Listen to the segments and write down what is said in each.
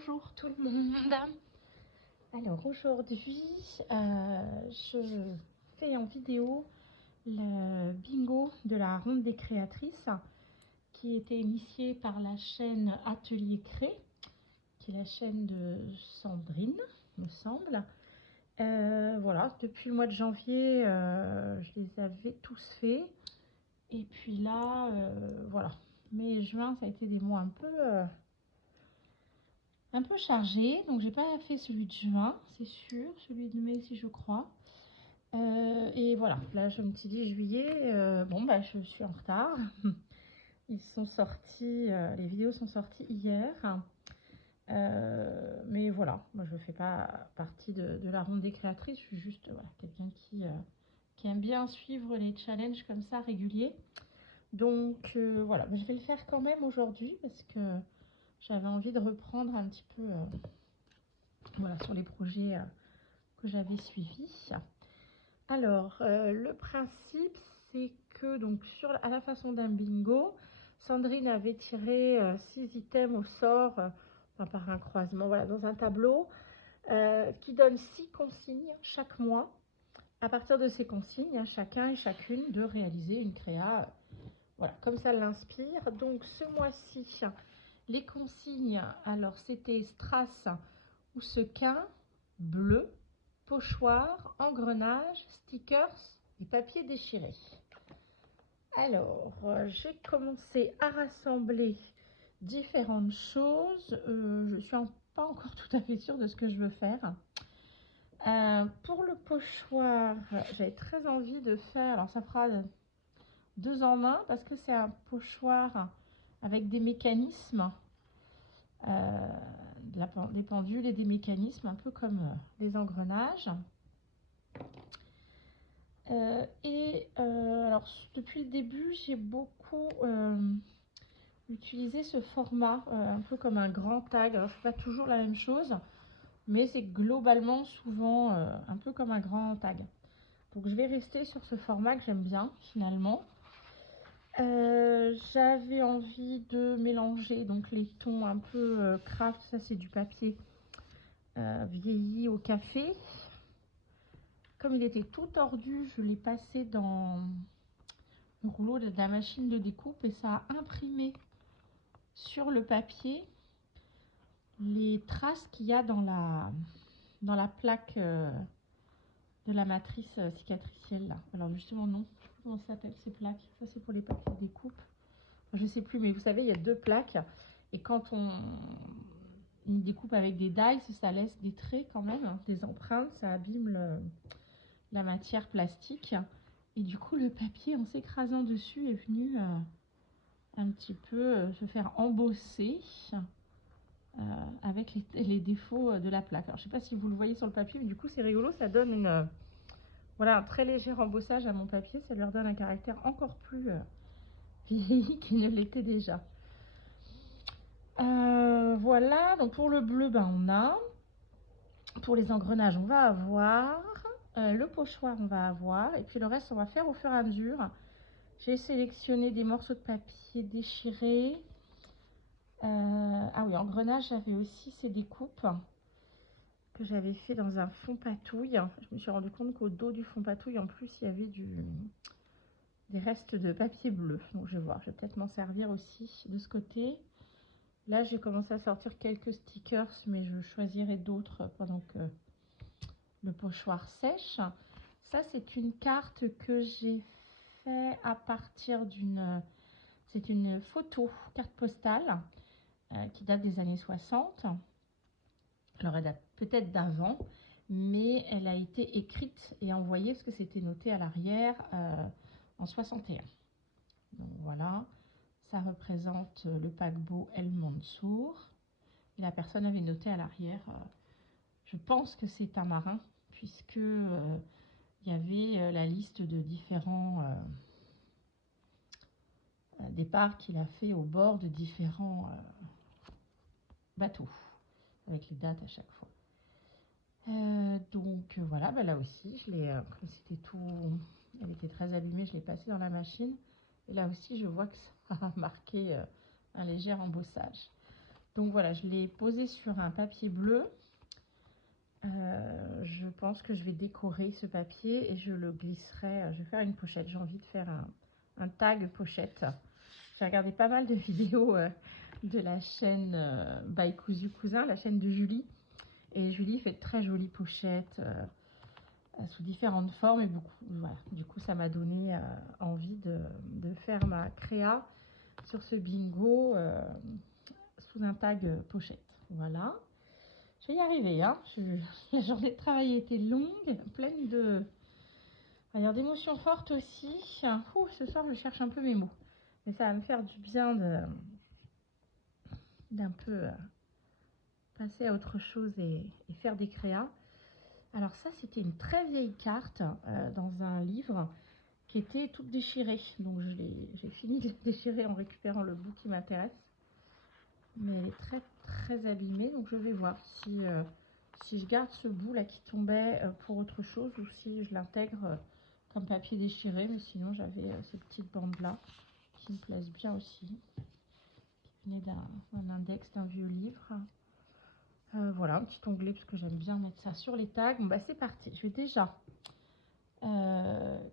Bonjour tout le monde. Alors aujourd'hui, je fais en vidéo le bingo de la ronde des créatrices qui était initiée par la chaîne Atelier Cré, qui est la chaîne de Sandrine, me semble. Voilà, depuis le mois de janvier, je les avais tous faits. Et puis là, voilà, mai et juin, ça a été des mois un peu chargé, donc j'ai pas fait celui de juin, c'est sûr, celui de mai si je crois. Et voilà, là je me suis dit juillet, bon bah je suis en retard. Ils sont sortis, les vidéos sont sorties hier. Mais voilà, moi je fais pas partie de la ronde des créatrices, je suis juste voilà, quelqu'un qui aime bien suivre les challenges comme ça réguliers. Donc voilà, je vais le faire quand même aujourd'hui parce que j'avais envie de reprendre un petit peu voilà, sur les projets que j'avais suivis. Alors, le principe, c'est que donc à la façon d'un bingo, Sandrine avait tiré 6 items au sort, enfin, par un croisement, voilà, dans un tableau, qui donne 6 consignes chaque mois. À partir de ces consignes, chacun et chacune de réaliser une créa, voilà, comme ça l'inspire. Donc ce mois-ci, les consignes, alors c'était strass ou sequin, bleu, pochoir, engrenage, stickers et papier déchiré. Alors, j'ai commencé à rassembler différentes choses. Je suis pas encore tout à fait sûre de ce que je veux faire. Pour le pochoir, j'avais très envie de faire, alors ça fera 2 en 1 parce que c'est un pochoir avec des mécanismes, des pendules et des mécanismes un peu comme les engrenages. Alors depuis le début, j'ai beaucoup utilisé ce format, un peu comme un grand tag. Alors c'est pas toujours la même chose, mais c'est globalement souvent un peu comme un grand tag. Donc je vais rester sur ce format que j'aime bien finalement. J'avais envie de mélanger donc les tons un peu craft, ça c'est du papier vieilli au café. Comme il était tout tordu, je l'ai passé dans le rouleau de la machine de découpe et ça a imprimé sur le papier les traces qu'il y a dans la plaque de la matrice cicatricielle là. Alors justement non, comment ça s'appelle ces plaques? Ça c'est pour les papiers de découpe. Je sais plus, mais vous savez, il y a 2 plaques et quand on découpe avec des dies, ça laisse des traits quand même, hein, des empreintes, ça abîme la matière plastique. Et du coup, le papier, en s'écrasant dessus, est venu un petit peu se faire embosser avec les défauts de la plaque. Alors, je ne sais pas si vous le voyez sur le papier, mais du coup, c'est rigolo. Ça donne voilà, un très léger embossage à mon papier. Ça lui redonne un caractère encore plus vieilli qu'il ne l'était déjà. Voilà, donc pour le bleu, ben, on a. Pour les engrenages, on va avoir. Le pochoir, on va avoir. Et puis le reste, on va faire au fur et à mesure. J'ai sélectionné des morceaux de papier déchirés. Ah oui, engrenage, j'avais aussi ces découpes que j'avais fait dans un fond patouille. Je me suis rendu compte qu'au dos du fond patouille, en plus, il y avait des restes de papier bleu. Donc je vais voir, je vais peut-être m'en servir aussi de ce côté. Là, j'ai commencé à sortir quelques stickers, mais je choisirai d'autres pendant que le pochoir sèche. Ça, c'est une carte que j'ai fait à partir c'est une photo, carte postale, qui date des années 60. Alors, elle date peut-être d'avant, mais elle a été écrite et envoyée parce que c'était noté à l'arrière en 61. Donc voilà, ça représente le paquebot El Mansour. Et la personne avait noté à l'arrière, je pense que c'est un marin, puisque il y avait la liste de différents départs qu'il a fait au bord de différents bateaux, avec les dates à chaque fois. Donc voilà, bah là aussi, je l'ai, comme c'était tout, elle était très abîmée, je l'ai passée dans la machine. Et là aussi, je vois que ça a marqué un léger embossage. Donc voilà, je l'ai posé sur un papier bleu. Je pense que je vais décorer ce papier et je le glisserai. Je vais faire une pochette. J'ai envie de faire un tag pochette. J'ai regardé pas mal de vidéos de la chaîne by Cousu Cousin, la chaîne de Julie. Et Julie fait de très jolies pochettes sous différentes formes. Et beaucoup, voilà. Du coup, ça m'a donné envie de faire ma créa sur ce bingo sous un tag pochette. Voilà. Je vais y arriver. Hein. La journée de travail était longue, pleine de... d'émotions fortes aussi. Ouh, ce soir, je cherche un peu mes mots. Mais ça va me faire du bien d'un peu passer à autre chose et faire des créas. Alors ça, c'était une très vieille carte dans un livre qui était toute déchirée. Donc j'ai fini de la déchirer en récupérant le bout qui m'intéresse. Mais elle est très très abîmée. Donc je vais voir si je garde ce bout là qui tombait pour autre chose ou si je l'intègre comme papier déchiré. Mais sinon j'avais ces petites bandes là qui me plaisent bien aussi. Qui venaient d'un index d'un vieux livre. Voilà, un petit onglet parce que j'aime bien mettre ça sur les tags. Bon bah c'est parti. Je vais déjà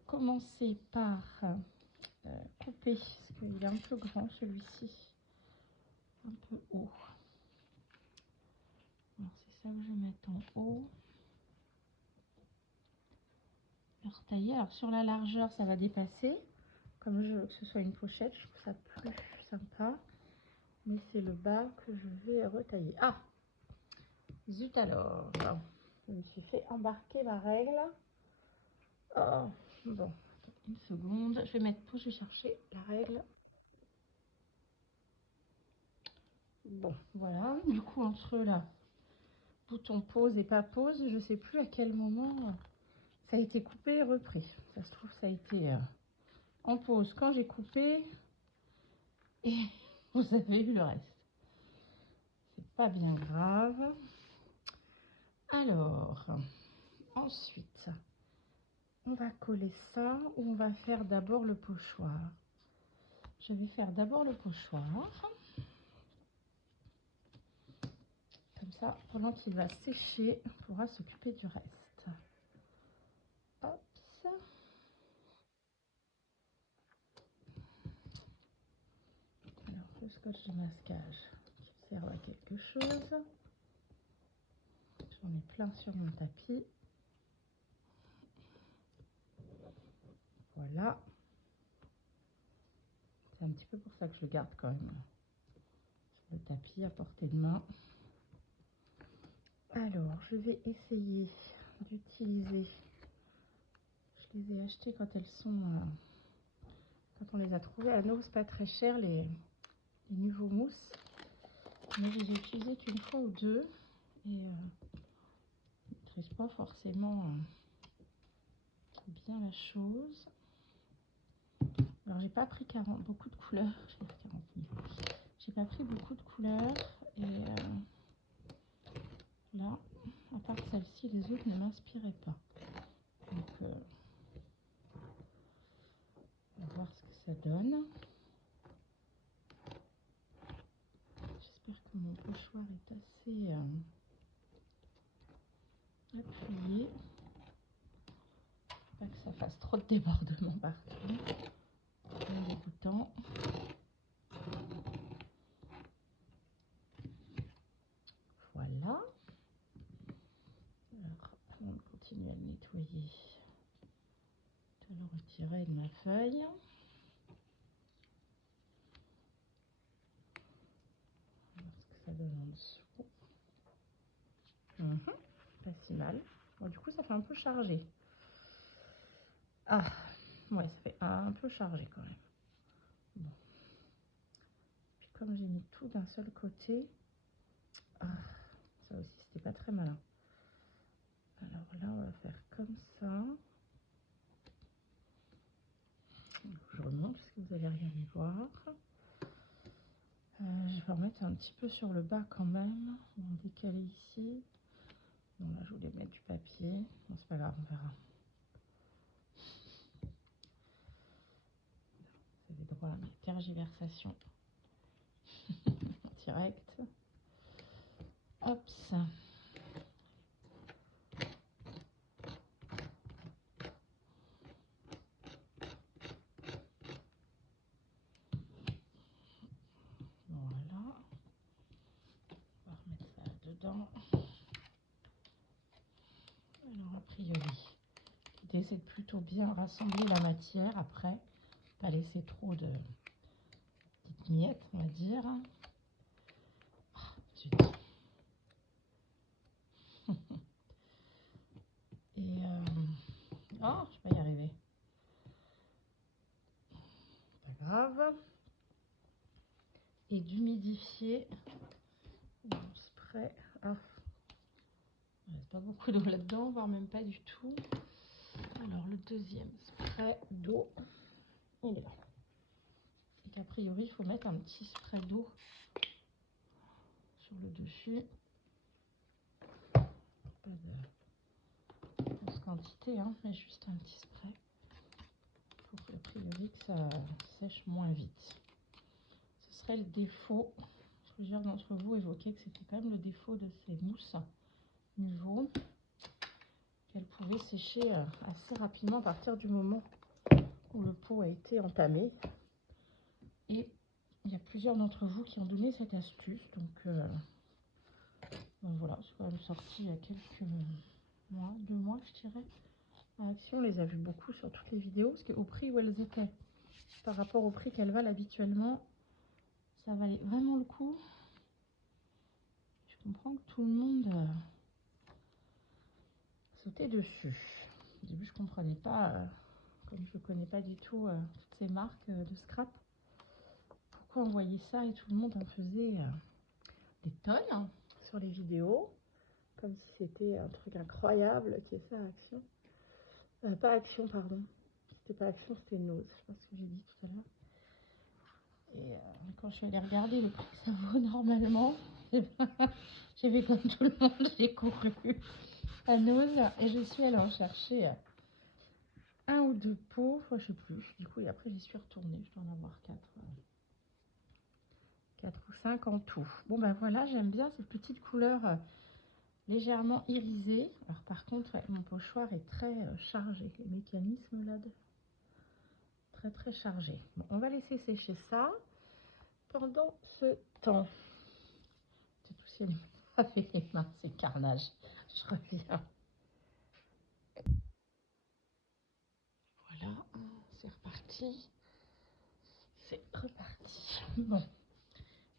commencer par couper parce qu'il est un peu grand celui-ci. Un peu haut. Alors c'est ça que je vais mettre en haut. Retailler. Alors sur la largeur ça va dépasser. Comme je veux que ce soit une pochette, je trouve ça plus sympa. Mais c'est le bas que je vais retailler. Ah, zut alors. Bon, je me suis fait embarquer ma règle. Oh, bon, une seconde. Je vais mettre pause, je vais chercher la règle. Bon, voilà. Du coup, entre là, bouton pause et pas pause, je sais plus à quel moment ça a été coupé et repris. Ça se trouve, ça a été en pause quand j'ai coupé et vous avez eu le reste. C'est pas bien grave. Alors, ensuite, on va coller ça ou on va faire d'abord le pochoir. Je vais faire d'abord le pochoir. Comme ça, pendant qu'il va sécher, on pourra s'occuper du reste. Hop. Alors, le scotch de masquage qui sert à quelque chose. J'en ai plein sur mon tapis. Voilà. C'est un petit peu pour ça que je le garde quand même sur le tapis à portée de main. Alors, je vais essayer d'utiliser... Je les ai achetées quand elles sont... quand on les a trouvées à Noz, pas très cher, les nouveaux mousses. Mais je les ai utilisées qu'une fois ou deux. Et je ne maîtrise pas forcément bien la chose. Alors j'ai pas pris beaucoup de couleurs. J'ai pas pris beaucoup de couleurs. Et là, à part celle-ci, les autres ne m'inspiraient pas. Donc on va voir ce que ça donne. J'espère que mon pochoir est assez appuyé. Pas que ça fasse trop de débordements partout. C'est dégoûtant. Voilà. Alors, avant de continuer à le nettoyer, je vais le retirer de ma feuille. On va voir ce que ça donne en dessous. Pas si mal. Bon, du coup, ça fait un peu chargé. Ah, ouais, ça fait un peu chargé quand même. Bon. Puis comme j'ai mis tout d'un seul côté, ah, ça aussi, c'était pas très malin. Alors là, on va faire comme ça. Je remonte parce que vous n'allez rien y voir. Je vais remettre un petit peu sur le bas quand même. On va décaler ici. Bon, là, je voulais mettre du papier. Bon, c'est pas grave, on verra. Vous avez droit à mes tergiversations en direct. Hop ça. Voilà. On va remettre ça dedans. Alors a priori, l'idée c'est de plutôt bien rassembler la matière après, pas laisser trop de petites miettes, on va dire. Ah, zut. Et oh, je vais y arriver. Pas grave. Et d'humidifier mon spray. Ah, il ne reste pas beaucoup d'eau là-dedans, voire même pas du tout. Alors le deuxième spray d'eau, il est là. Et a priori, il faut mettre un petit spray d'eau sur le dessus. Pas de grosse quantité, hein, mais juste un petit spray. Pour a priori que ça sèche moins vite. Ce serait le défaut. Plusieurs d'entre vous évoquaient que c'était quand même le défaut de ces mousses Nuvo, qu'elles pouvaient sécher assez rapidement à partir du moment où le pot a été entamé. Et il y a plusieurs d'entre vous qui ont donné cette astuce. Donc voilà, c'est quand même sorti il y a quelques mois, 2 mois je dirais. Action, on les a vues beaucoup sur toutes les vidéos, parce qu'au prix où elles étaient, par rapport au prix qu'elles valent habituellement, ça valait vraiment le coup. Je comprends que tout le monde sautait dessus. Au début, je ne comprenais pas, comme je ne connais pas du tout toutes ces marques de scrap, pourquoi on voyait ça et tout le monde en faisait des tonnes hein, sur les vidéos, comme si c'était un truc incroyable qui est ça, Action. Pas Action, pardon. C'était pas Action, c'était Nose. Je sais pas ce que j'ai dit tout à l'heure. Et quand je suis allée regarder le prix que ça vaut normalement, j'ai fait comme tout le monde, j'ai couru à Nose et je suis allée en chercher 1 ou 2 pots, enfin, je sais plus. Du coup, et après j'y suis retournée, je dois en avoir 4 ou 5 en tout. Bon ben voilà, j'aime bien cette petite couleur légèrement irisée. Alors par contre, ouais, mon pochoir est très chargé, les mécanismes là, très très chargé. Bon, on va laisser sécher ça. Pendant ce temps, c'est tout si elle m'a fait les mains, c'est carnage. Je reviens. Voilà, c'est reparti. C'est reparti. Bon,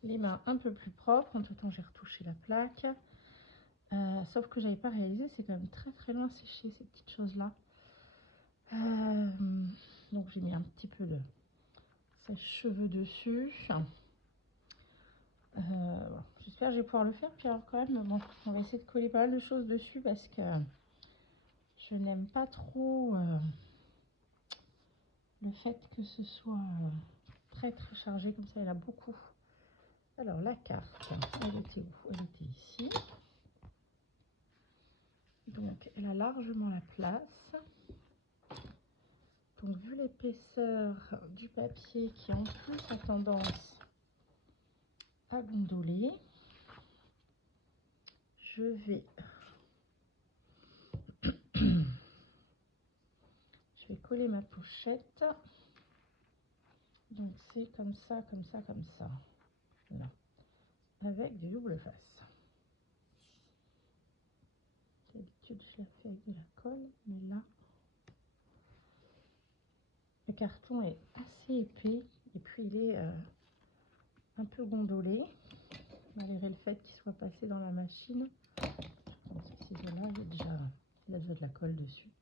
les mains un peu plus propres. En tout temps, j'ai retouché la plaque. Sauf que j'avais pas réalisé, c'est quand même très très loin séché ces petites choses-là. Donc j'ai mis un petit peu de sèche-cheveux dessus. Bon, j'espère que je vais pouvoir le faire. Puis alors quand même, bon, on va essayer de coller pas mal de choses dessus parce que je n'aime pas trop le fait que ce soit très très chargé comme ça. Il y en a beaucoup. Alors la carte, elle était où? Elle était ici. Donc elle a largement la place. Donc vu l'épaisseur du papier qui en plus a tendance à gondoler, je vais coller ma pochette. Donc c'est comme ça, comme ça, comme ça. Là. Avec des doubles faces. D'habitude je la fais avec de la colle, mais là le carton est assez épais et puis il est un peu gondolé, malgré le fait qu'il soit passé dans la machine. Dans ce ciseau-là, il y a déjà de la colle dessus.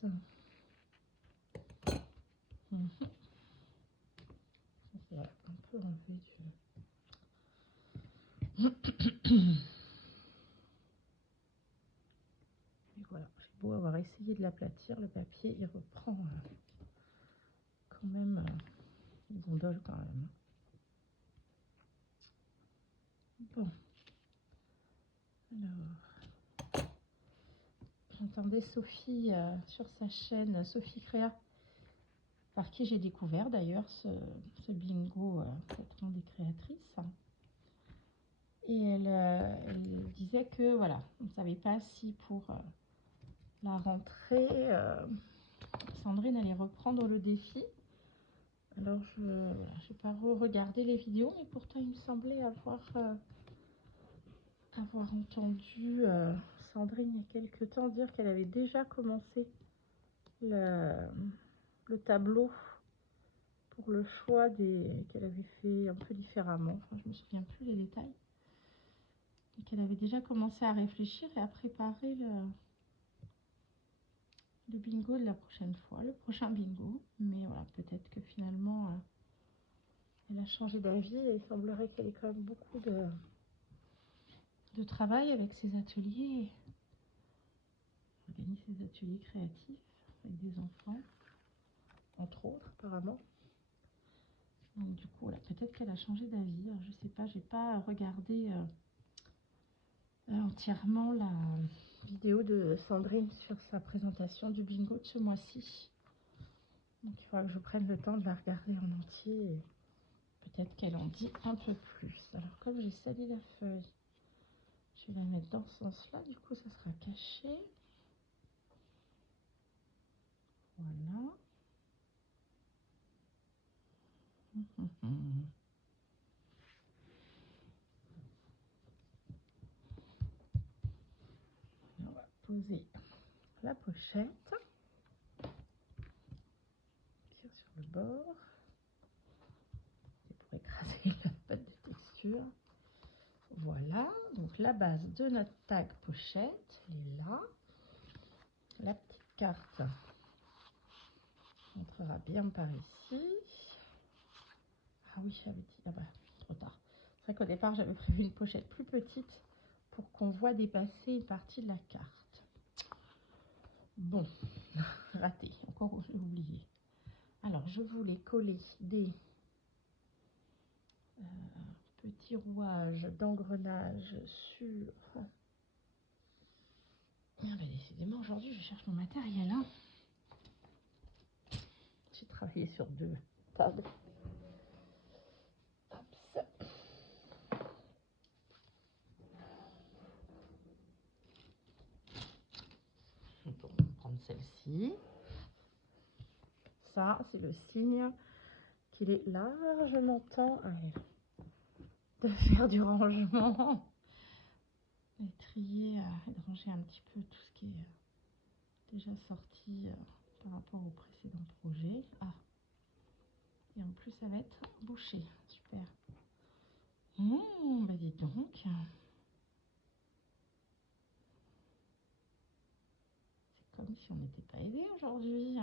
Ça. Ça va un peu enlever du... Et voilà, j'ai beau avoir essayé de l'aplatir, le papier il reprend quand même, il gondole quand même. Bon, alors, j'entendais Sophie sur sa chaîne, Sophie Créa, par qui j'ai découvert d'ailleurs ce bingo traitement des créatrices. Et elle disait que voilà, on ne savait pas si pour la rentrée, Sandrine allait reprendre le défi. Alors je n'ai pas regardé les vidéos, mais pourtant il me semblait avoir entendu Sandrine il y a quelques temps dire qu'elle avait déjà commencé le tableau pour le choix qu'elle avait fait un peu différemment. Enfin, je me souviens plus les détails. Et qu'elle avait déjà commencé à réfléchir et à préparer le bingo de la prochaine fois, le prochain bingo. Mais voilà, peut-être que finalement, elle a changé d'avis et il semblerait qu'elle ait quand même beaucoup de travail avec ses ateliers. Elle organise ses ateliers créatifs avec des enfants, entre autres, apparemment. Donc du coup, voilà, peut-être qu'elle a changé d'avis. Je sais pas, j'ai pas regardé entièrement la vidéo de Sandrine sur sa présentation du bingo de ce mois-ci. Donc il faudra que je prenne le temps de la regarder en entier et peut-être qu'elle en dit un peu plus. Alors comme j'ai sali la feuille, je vais la mettre dans ce sens-là, du coup ça sera caché. Voilà. On va poser la pochette. Tire sur le bord. C'est pour écraser la pâte de texture. Voilà, donc la base de notre tag pochette, elle est là. La petite carte entrera bien par ici. Ah oui, j'avais dit, ah bah, trop tard. C'est vrai qu'au départ, j'avais prévu une pochette plus petite pour qu'on voit dépasser une partie de la carte. Bon, raté, encore oublié. Alors, je voulais coller des petits rouages d'engrenage sur... Ah bah, décidément, aujourd'hui, je cherche mon matériel. Hein. J'ai travaillé sur 2 tables. Hop, ça. Donc, on va prendre celle-ci. Ça, c'est le signe qu'il est largement temps de faire du rangement. Et trier et de ranger un petit peu tout ce qui est déjà sorti par rapport au précédent projet. Ah, et en plus, ça va être bouché. Super. Bah dis donc. C'est comme si on n'était pas aidé aujourd'hui.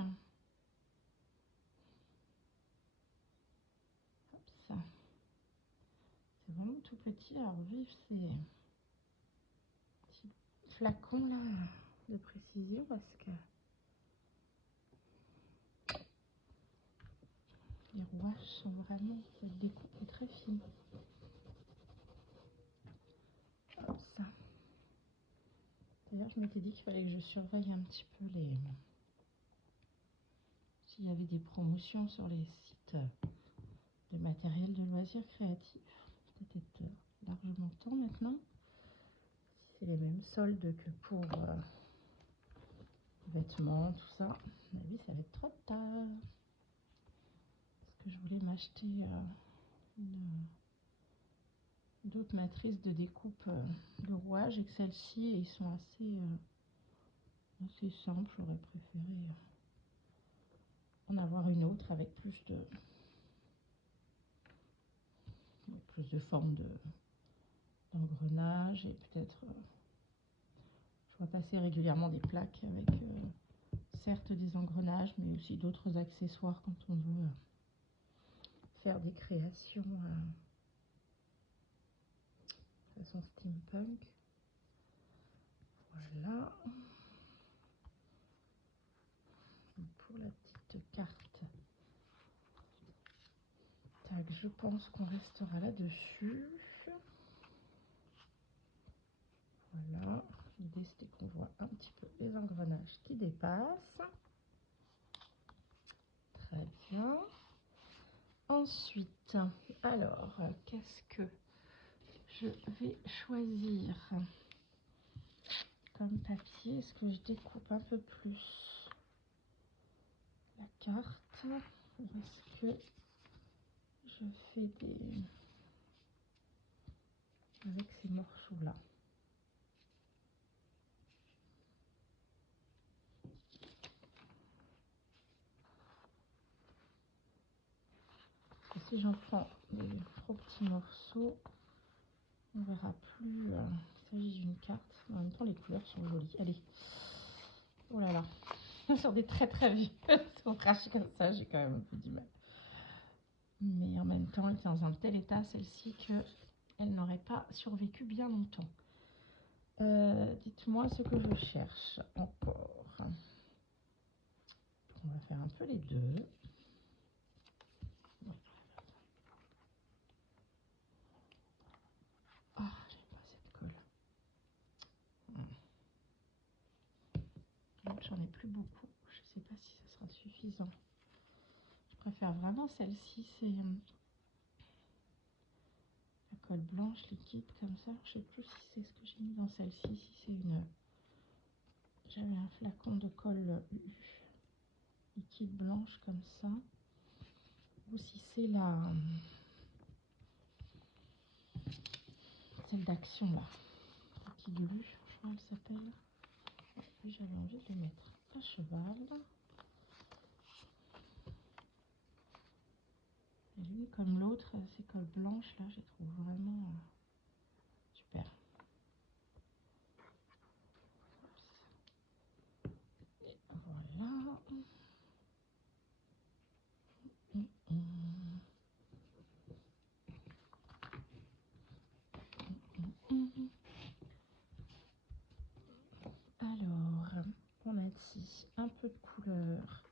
Hop, ça. C'est vraiment tout petit. Alors, vive ces petits flacons là de précision parce que les rouages sont vraiment, cette découpe est très fine. Hop, ça. D'ailleurs, je m'étais dit qu'il fallait que je surveille un petit peu s'il y avait des promotions sur les sites de matériel de loisirs créatifs. Peut-être largement temps maintenant. Si c'est les mêmes soldes que pour vêtements, tout ça. À mon avis, ça va être trop tard. Parce que je voulais m'acheter d'autres matrices de découpe de rouage et que celles-ci, ils sont assez simples. J'aurais préféré en avoir une autre avec plus de forme d'engrenage et peut-être je vois passer régulièrement des plaques avec certes des engrenages mais aussi d'autres accessoires quand on veut faire des créations de façon steampunk. Voilà. Pour la petite carte tag, je pense qu'on restera là-dessus. Voilà. L'idée c'était qu'on voit un petit peu les engrenages qui dépassent. Très bien. Ensuite, alors, qu'est-ce que je vais choisir comme papier. Est-ce que je découpe un peu plus la carte ou est-ce que je fais des... avec ces morceaux-là? Si j'en prends des trop petits morceaux, on verra plus. Il s'agit d'une carte. En même temps, les couleurs sont jolies. Allez. Oh là là. Sur des très très vieux ouvrages comme ça, j'ai quand même un peu du mal. Mais en même temps, elle est dans un tel état, celle-ci, qu'elle n'aurait pas survécu bien longtemps. Dites-moi ce que je cherche encore. On va faire un peu les deux. Ah, j'ai pas cette colle. J'en ai plus beaucoup. Je sais pas si ça sera suffisant. Je préfère vraiment celle-ci. C'est la colle blanche liquide comme ça. Je sais plus si c'est ce que j'ai mis dans celle-ci. Si c'est une... J'avais un flacon de colle liquide blanche comme ça. Ou si c'est la... celle d'action là. Liquide lu, je crois qu'elle s'appelle. Et j'avais envie de le mettre à cheval. Et lui, comme l'autre, ces colles blanches là, je les trouve vraiment super. Et voilà. Alors, on a ici un peu de couleur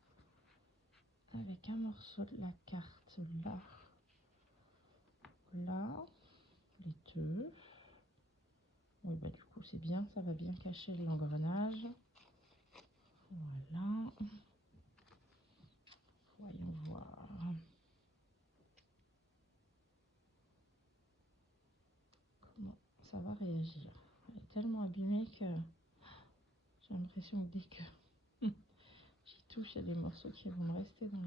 avec un morceau de la carte là, là, les deux. Oui, bah du coup c'est bien, ça va bien cacher l'engrenage. Voilà. Voyons voir. Comment ça va réagir. Elle est tellement abîmée que j'ai l'impression que dès que j'y touche, il y a des morceaux qui vont me rester dans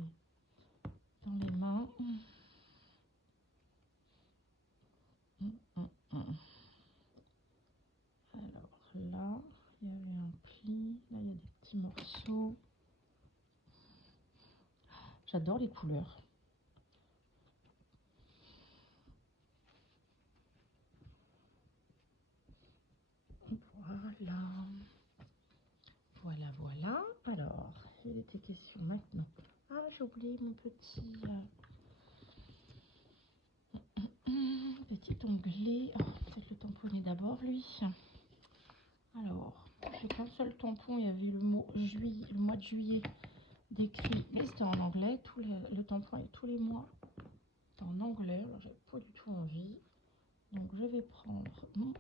les mains. Alors là, il y avait un pli. Là, il y a des petits morceaux. J'adore les couleurs. Voilà. Voilà, voilà. Alors, il était question maintenant. Ah, j'ai oublié mon petit... petit onglet. Oh, peut-être le tamponner d'abord, lui. Alors, j'ai qu'un seul tampon. Il y avait le mot juillet, le mois de juillet décrit, mais c'était en anglais. Le tampon et tous les mois en anglais. Alors, j'avais pas du tout envie. Donc, je vais prendre mon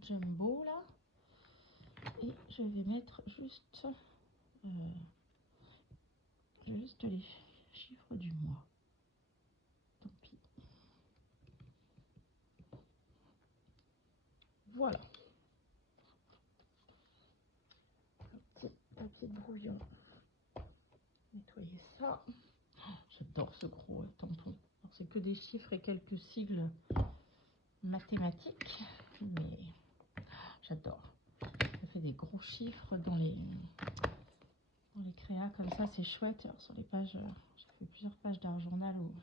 jumbo là. Et je vais mettre juste les chiffres du mois. Tant pis. Voilà. Petit papier de brouillon. Nettoyer ça. J'adore ce gros tampon. C'est que des chiffres et quelques sigles mathématiques, mais j'adore. Ça fait des gros chiffres dans les créas comme ça, c'est chouette. Alors, sur les pages, j'ai fait plusieurs pages d'art journal où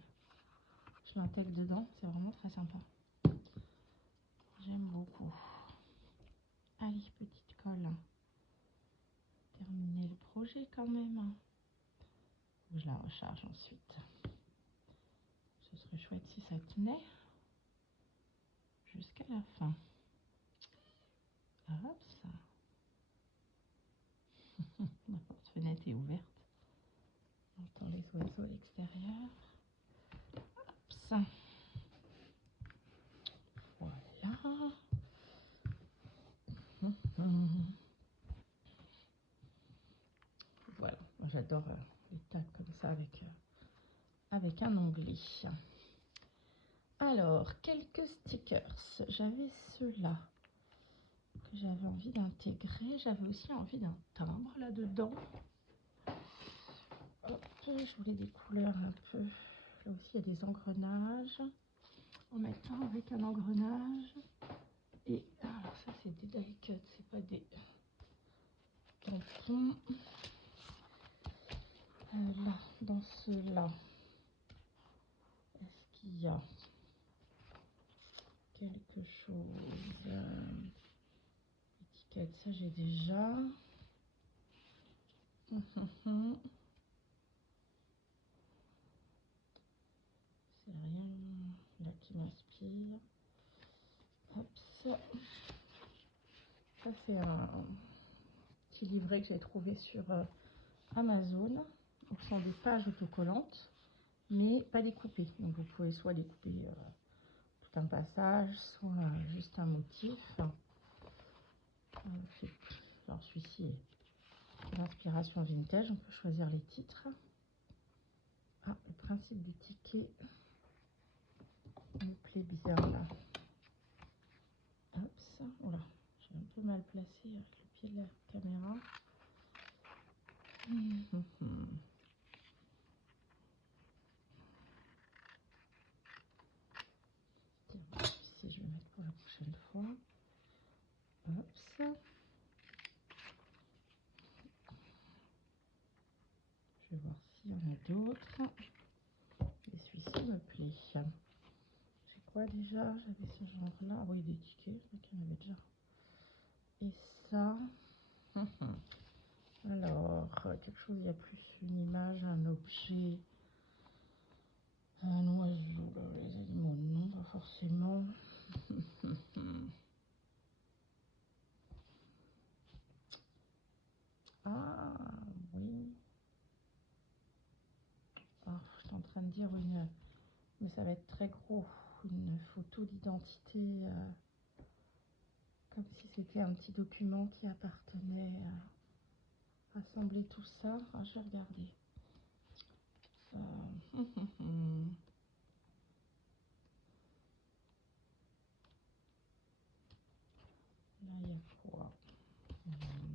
je l'intègre dedans. C'est vraiment très sympa. J'aime beaucoup. Allez, petite colle. Terminer le projet quand même. Je la recharge ensuite. Ce serait chouette si ça tenait jusqu'à la fin. Hop, ça. La porte-fenêtre est ouverte. On entend les oiseaux à l'extérieur. Hop, ça. Voilà. Voilà, j'adore les tags comme ça avec un onglet. Alors, quelques stickers. J'avais ceux-là que j'avais envie d'intégrer. J'avais aussi envie d'un timbre là-dedans. Je voulais des couleurs un peu... Là aussi, il y a des engrenages. En mettant avec un engrenage. Et alors ça, c'est des die cut, c'est pas des tampons. Là, dans ceux-là, est-ce qu'il y a quelque chose? Étiquette, ça j'ai déjà. C'est rien là qui m'inspire. Hop, ça c'est un petit livret que j'ai trouvé sur Amazon. Donc, ce sont des pages autocollantes, mais pas découpées. Donc vous pouvez soit découper tout un passage, soit juste un motif. Alors celui-ci est l'inspiration vintage, on peut choisir les titres. Ah, le principe du ticket me plaît bien là. Hop, ça, voilà, j'ai un peu mal placé avec le pied de la caméra. Si je vais mettre pour la prochaine fois. Hop, ça. Je vais voir s'il y en a d'autres. Et celui-ci me plaît. C'est quoi déjà? J'avais ce genre-là. Ah oui, des tickets. Je crois qu'il y en avait déjà. Et ça. Alors, quelque chose, il y a plus une image, un objet, un oiseau, là, les animaux, non, pas forcément. Ah, oui. Oh, je suis en train de dire une, mais ça va être très gros, une photo d'identité, comme si c'était un petit document qui appartenait à rassembler tout ça. Ah, je vais regarder. Là, il y a quoi?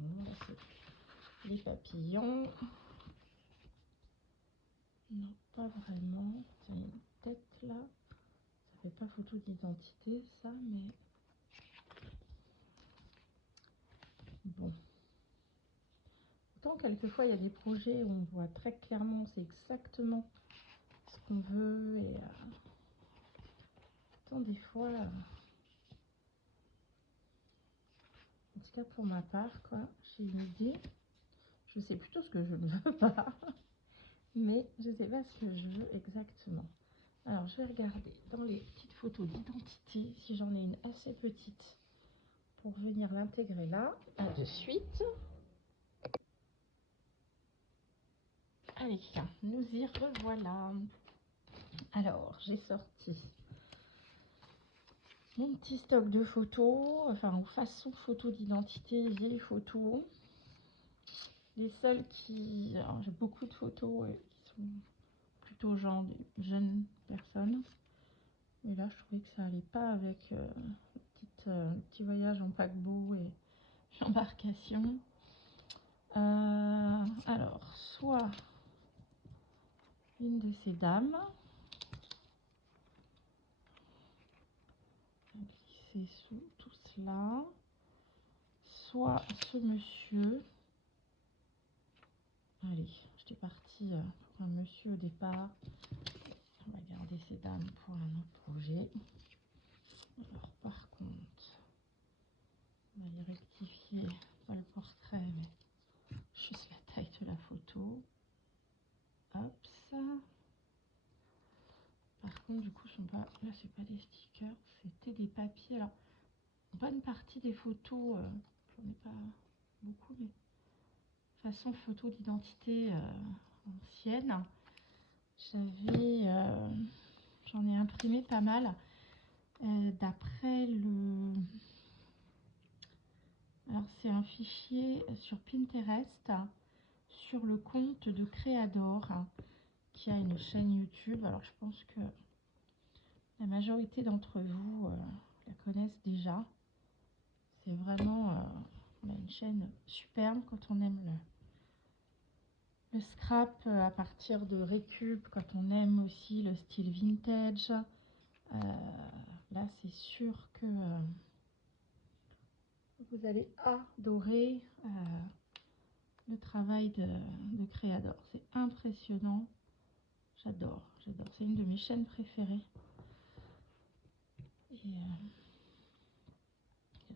Non, là, c'est les papillons. Non, pas vraiment. C'est une tête là. Ça fait pas photo d'identité, ça, mais bon. Autant quelquefois il y a des projets où on voit très clairement, c'est exactement ce qu'on veut. Et autant des fois, en tout cas pour ma part, quoi, j'ai une idée. Je sais plutôt ce que je ne veux pas, mais je sais pas ce que je veux exactement. Alors, je vais regarder dans les petites photos d'identité si j'en ai une assez petite pour venir l'intégrer là. À de suite. Allez, nous y revoilà. Alors, j'ai sorti mon petit stock de photos, enfin, ou façon photo d'identité, vieilles photos. Les seules qui... Alors, j'ai beaucoup de photos qui sont plutôt genre des jeunes personnes. Et là, je trouvais que ça allait pas avec le petit voyage en paquebot et embarcation. Alors, soit une de ces dames, glisser sous tout cela, soit ce monsieur. Allez, j'étais partie pour un monsieur au départ. On va garder ces dames pour un autre projet. Alors, par contre, on va y rectifier, pas le portrait, mais juste la taille de la photo. Hop, ça. Par contre, du coup, sont pas, là, c'est pas des stickers, c'était des papiers. Alors, bonne partie des photos, j'en ai pas beaucoup, mais façon photo d'identité ancienne. J'en ai imprimé pas mal d'après le... Alors, c'est un fichier sur Pinterest, sur le compte de Créador, qui a une chaîne YouTube. Alors, je pense que La majorité d'entre vous la connaissent déjà. C'est vraiment une chaîne superbe quand on aime le scrap à partir de récup, quand on aime aussi le style vintage. Là, c'est sûr que vous allez adorer le travail de Créador. C'est impressionnant. J'adore, j'adore. C'est une de mes chaînes préférées. Et il y a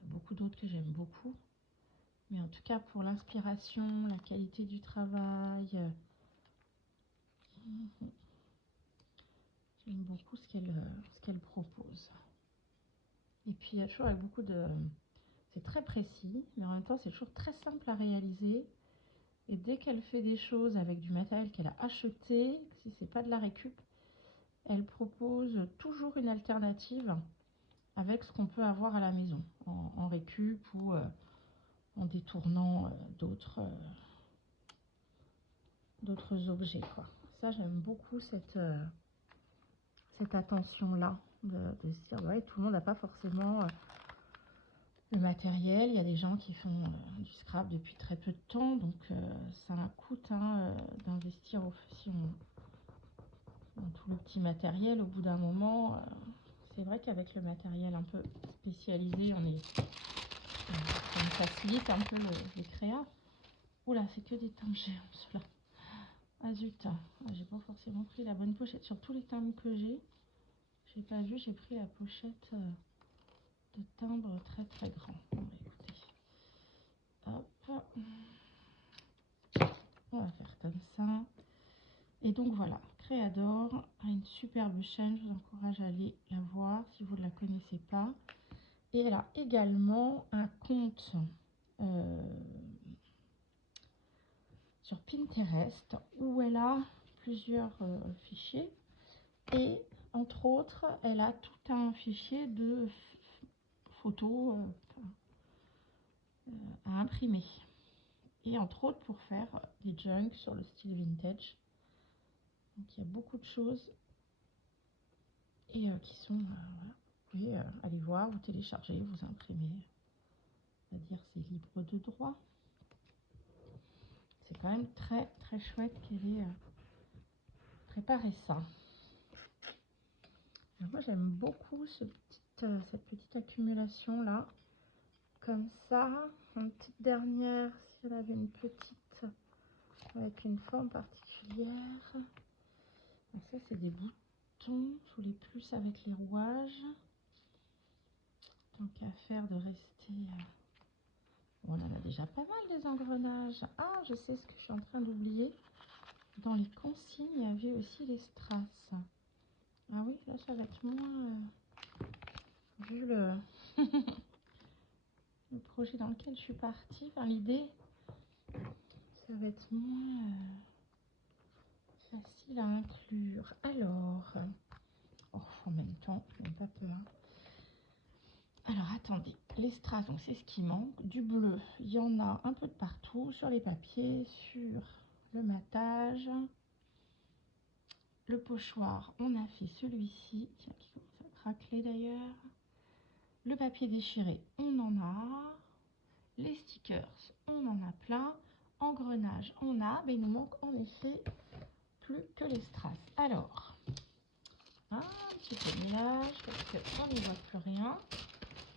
beaucoup d'autres que j'aime beaucoup. Mais en tout cas, pour l'inspiration, la qualité du travail, j'aime beaucoup ce qu'elle propose. Et puis, il y a toujours avec beaucoup de... C'est très précis, mais en même temps, c'est toujours très simple à réaliser. Et dès qu'elle fait des choses avec du matériel qu'elle a acheté, si c'est pas de la récup, elle propose toujours une alternative avec ce qu'on peut avoir à la maison, en récup ou en détournant d'autres objets, quoi. Ça, j'aime beaucoup cette attention-là, de se dire, ouais, tout le monde n'a pas forcément le matériel. Il y a des gens qui font du scrap depuis très peu de temps, donc ça coûte d'investir aussi dans tout le petit matériel. Au bout d'un moment, c'est vrai qu'avec le matériel un peu spécialisé, ça me facilite un peu les créas. Oula, c'est que des timbres géants, ceux-là. Ah zut, j'ai pas forcément pris la bonne pochette. Sur tous les timbres que j'ai pas vu, j'ai pris la pochette de timbre très très grand. Bon, écoutez. Hop. On va faire comme ça. Et donc voilà, Créador a une superbe chaîne. Je vous encourage à aller la voir si vous ne la connaissez pas. Et elle a également un compte sur Pinterest où elle a plusieurs fichiers. Et entre autres, elle a tout un fichier de photos à imprimer. Et entre autres pour faire des junks sur le style vintage. Donc il y a beaucoup de choses et qui sont, voilà, vous pouvez aller voir, vous télécharger, vous imprimer. On va dire c'est libre de droit. C'est quand même très très chouette qu'elle ait préparé ça. Alors moi j'aime beaucoup cette petite accumulation là. Comme ça, une petite dernière, si elle avait une petite avec une forme particulière. Alors ça c'est des boutons, je voulais plus avec les rouages. Tant qu'à faire de rester... On en a déjà pas mal des engrenages. Ah, je sais ce que je suis en train d'oublier. Dans les consignes, il y avait aussi les strass. Ah oui, là ça va être moins... vu le... le projet dans lequel je suis partie, enfin l'idée, ça va être moins facile à inclure. Alors, oh, en même temps, je n'ai pas peur. Alors attendez, les strass, donc c'est ce qui manque. Du bleu, il y en a un peu de partout, sur les papiers, sur le matage. Le pochoir, on a fait celui-ci, tiens, qui commence à craquer d'ailleurs. Le papier déchiré, on en a. Les stickers, on en a plein. Engrenage, on a, mais il nous manque en effet plus que les strass. Alors, un petit peu de ménage parce qu'on n'y voit plus rien.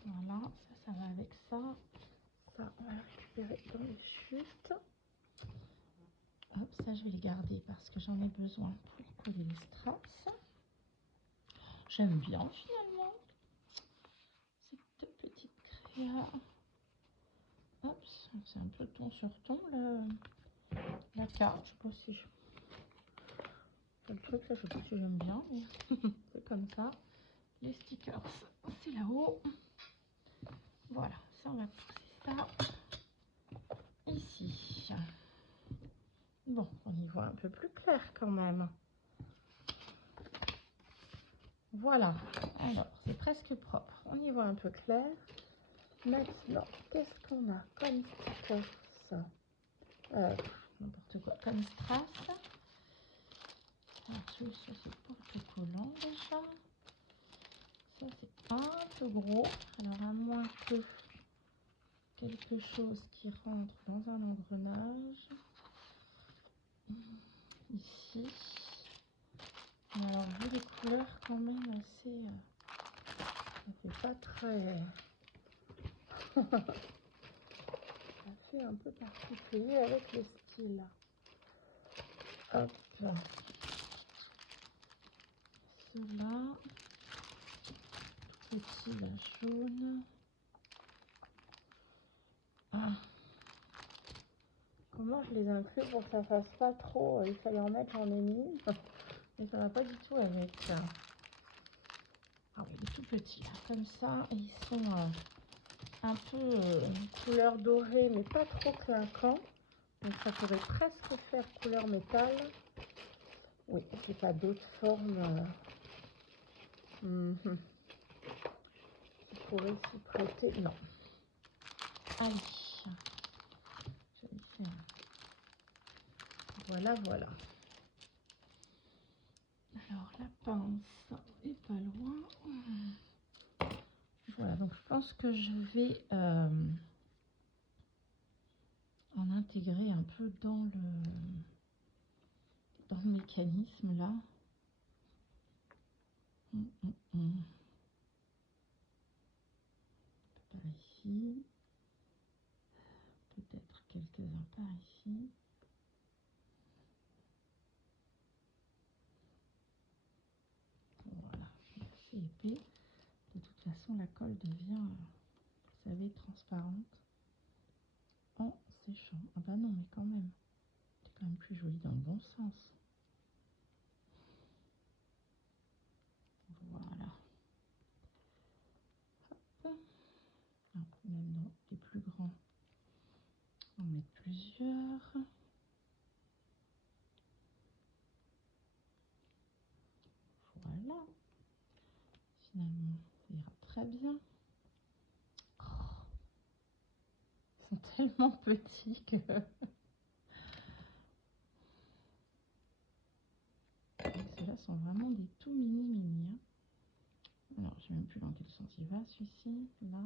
Voilà, ça va avec ça. Ça, on va le récupérer dans les chutes. Hop, ça je vais le garder parce que j'en ai besoin pour coller les strass. J'aime bien finalement cette petite créa. Hop, c'est un peu ton sur ton la carte. Je sais pas si le truc là, je sais pas si j'aime bien, mais c'est comme ça. Les stickers, c'est là-haut. Voilà, ça on va pousser ça ici. Bon, on y voit un peu plus clair quand même. Voilà, alors c'est presque propre. On y voit un peu clair. Maintenant, qu'est-ce qu'on a comme stickers? N'importe quoi, comme strass. Alors, ça c'est pour le collant déjà. Ça, c'est un peu gros. Alors, à moins que quelque chose qui rentre dans un engrenage. Ici. Mais alors, vu les couleurs, quand même, assez... ça fait pas très... ça fait un peu particulier avec le style. Hop. Ceux-là. Petit, la jaune. Ah. Comment je les inclus pour que ça fasse pas trop? Il fallait en mettre, j'en ai mis. Mais ça va pas du tout avec. Ah oui, il est tout petit là, comme ça. Et ils sont un peu couleur dorée, mais pas trop clinquant. Donc ça pourrait presque faire couleur métal. Oui, c'est pas d'autres formes qui pourraient s'y prêter. Non. Allez. Je vais faire. Voilà, voilà. Alors la pince est pas loin. Voilà, donc je pense que je vais en intégrer un peu dans le mécanisme là. Par ici. Peut-être quelques-uns par ici. Voilà, c'est épais. De toute façon, la colle devient, vous savez, transparente en séchant. Ah bah non, mais quand même, c'est quand même plus joli dans le bon sens. Voilà. Hop. Même dans les plus grands, on va mettre plusieurs. Voilà. Finalement, ça ira très bien. Oh, ils sont tellement petits que... Ceux-là sont vraiment des tout mini. Hein. Alors, je ne sais même plus dans quel sens il va, celui-ci. Là.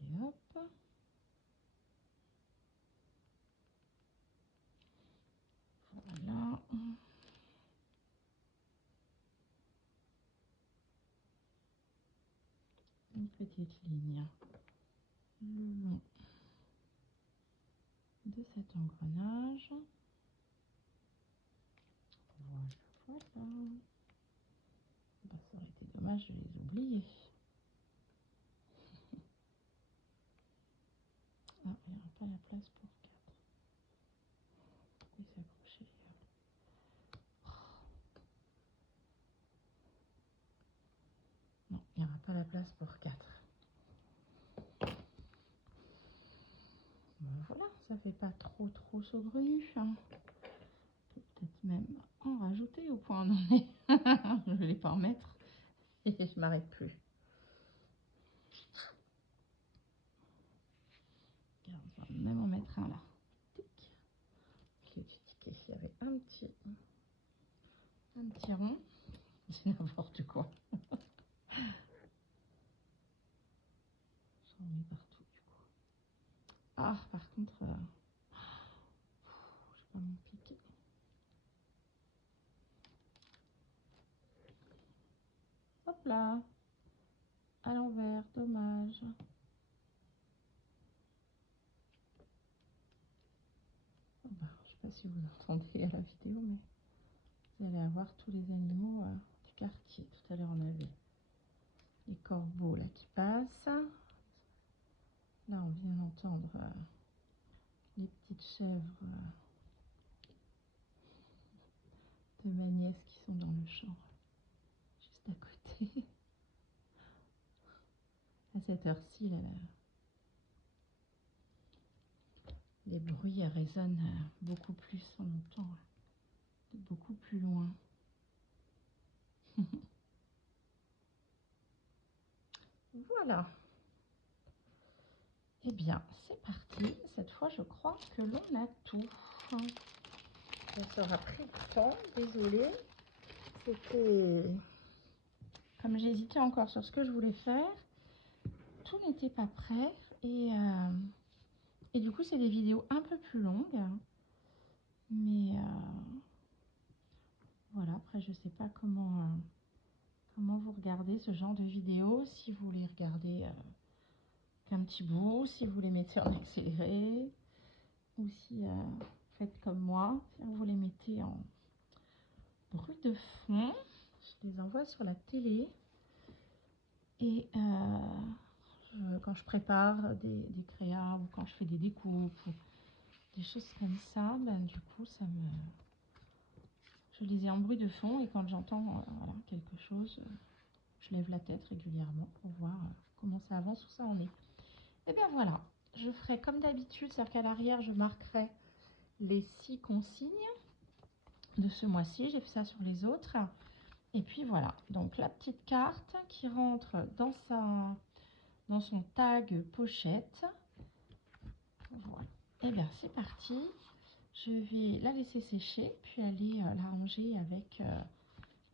Et hop. Voilà. Une petite ligne le long de cet engrenage. Voilà, voilà. Bah, ça aurait été dommage de les oublier. Ah, il n'y aura pas la place pour 4. Et s'accrocher. Non, il n'y aura pas la place pour 4. Voilà, ça fait pas trop saugrenu. Hein. Peut-être même en rajouter au point où on en est. Je ne vais pas en mettre et je m'arrête plus. Regarde, on va même en mettre un là. Tic. Il y avait un petit rond. C'est n'importe quoi. J'en mets partout du coup. Ah, par contre, je vais pas m'impliquer. Hop là, à l'envers, dommage. Oh bah, je sais pas si vous entendez à la vidéo, mais vous allez avoir tous les animaux du quartier. Tout à l'heure, on avait les corbeaux là qui passent. Là, on vient d'entendre les petites chèvres de ma nièce qui sont dans le champ, juste à côté. À cette heure-ci, les bruits résonnent beaucoup plus, on entend de beaucoup plus loin. Voilà. Eh bien, c'est parti. Cette fois, je crois que l'on a tout. Ça aura pris du temps, désolée. C'était... Comme j'hésitais encore sur ce que je voulais faire, tout n'était pas prêt. Et du coup, c'est des vidéos un peu plus longues. Mais voilà, après, je ne sais pas comment vous regardez ce genre de vidéos. Si vous les regardez qu'un petit bout, si vous les mettez en accéléré, ou si vous faites comme moi, vous les mettez en bruit de fond. Je les envoie sur la télé. Et quand je prépare des créas ou quand je fais des découpes ou des choses comme ça, ben, du coup, je les ai en bruit de fond et quand j'entends voilà, quelque chose, je lève la tête régulièrement pour voir comment ça avance, où ça en est. Et bien voilà, je ferai comme d'habitude, c'est-à-dire qu'à l'arrière, je marquerai les 6 consignes de ce mois-ci. J'ai fait ça sur les autres. Et puis voilà, donc la petite carte qui rentre dans son tag pochette. Voilà. Et bien c'est parti. Je vais la laisser sécher, puis aller la ranger avec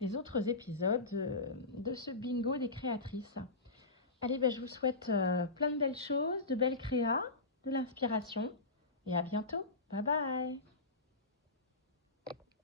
les autres épisodes de ce bingo des créatrices. Allez, ben, je vous souhaite plein de belles choses, de belles créas, de l'inspiration. Et à bientôt. Bye bye.